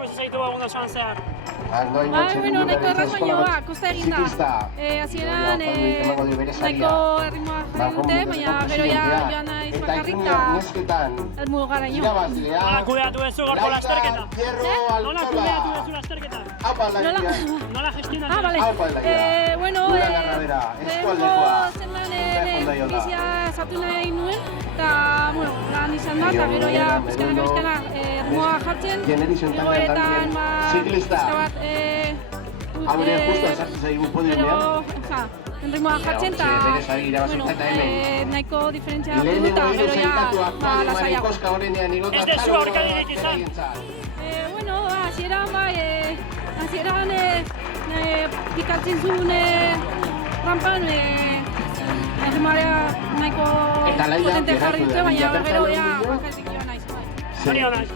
ikusi zaitu egun osoan zehar? Bueno, nahiko erraz kosta egin da. Hasieran nahiko erritmoa jarri dute, baina gero joan naiz bakarrik eta helmugu garaino. Nola kudeatu duzu gorko lasterketa? Nola kudeatu duzu lasterketa? Nola gestionatu? Bueno, lehenko zendan bizia sartu nahi nuen, eta, bueno, lan izan da, eta gero ja pizkana erritmoa jartzen, egoeretan, bat, erritmoa jartzen, eta nahiko diferentzia dut, eta gero ja lasaiago. Ez dezu aurkaririk izan? Bueno, hasieran pikatzen zuen rampan, erritmoa nahiko potente jarri dute, baina gero ja bakarrik joan naiz. Zorionak.